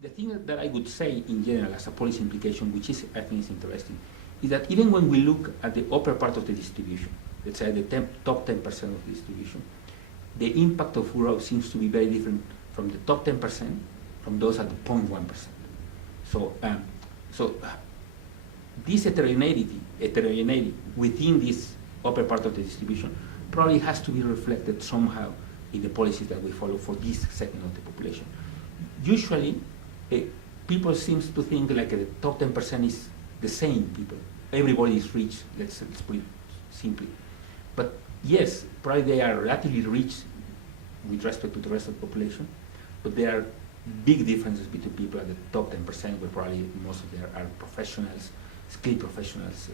The thing that I would say in general as a policy implication, which is I think is interesting, is that even when we look at the upper part of the distribution, let's say the top 10% of the distribution, the impact of growth seems to be very different from the top 10% from those at the 0.1%. So this heterogeneity within this upper part of the distribution probably has to be reflected somehow in the policies that we follow for this segment of the population. Usually, people seem to think like the top 10% is the same people. Everybody is rich, let's put it simply. But yes, probably they are relatively rich with respect to the rest of the population, but there are big differences between people at the top 10%, where probably most of them are professionals, skilled professionals,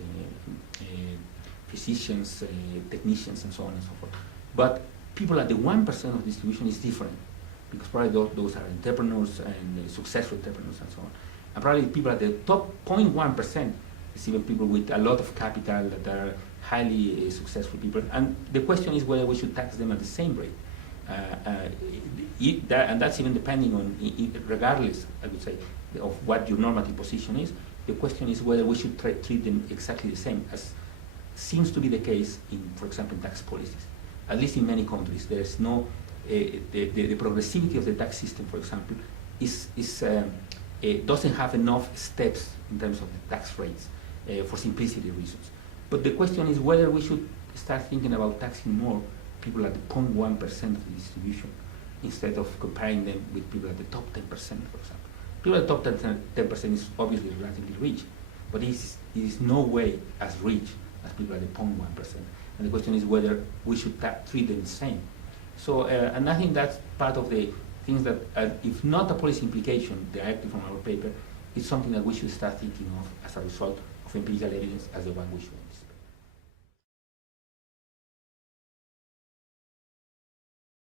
physicians, technicians, and so on and so forth. But people at the 1% of distribution is different, because probably those are entrepreneurs and successful entrepreneurs and so on. And probably people at the top 0.1% is even people with a lot of capital that are highly successful people. And the question is whether we should tax them at the same rate. And that's even depending on, regardless, I would say, of what your normative position is. The question is whether we should treat them exactly the same, as seems to be the case in, for example, tax policies. At least in many countries, there is no, the progressivity of the tax system, for example, doesn't have enough steps in terms of the tax rates for simplicity reasons. But the question is whether we should start thinking about taxing more people at the 0.1% of the distribution instead of comparing them with people at the top 10%, for example. People at the top 10% is obviously relatively rich, but it is no way as rich as people at the 0.1%. And the question is whether we should treat them the same. So, and I think that's part of the things that, if not a policy implication directly from our paper, it's something that we should start thinking of as a result of empirical evidence as the one we should anticipate.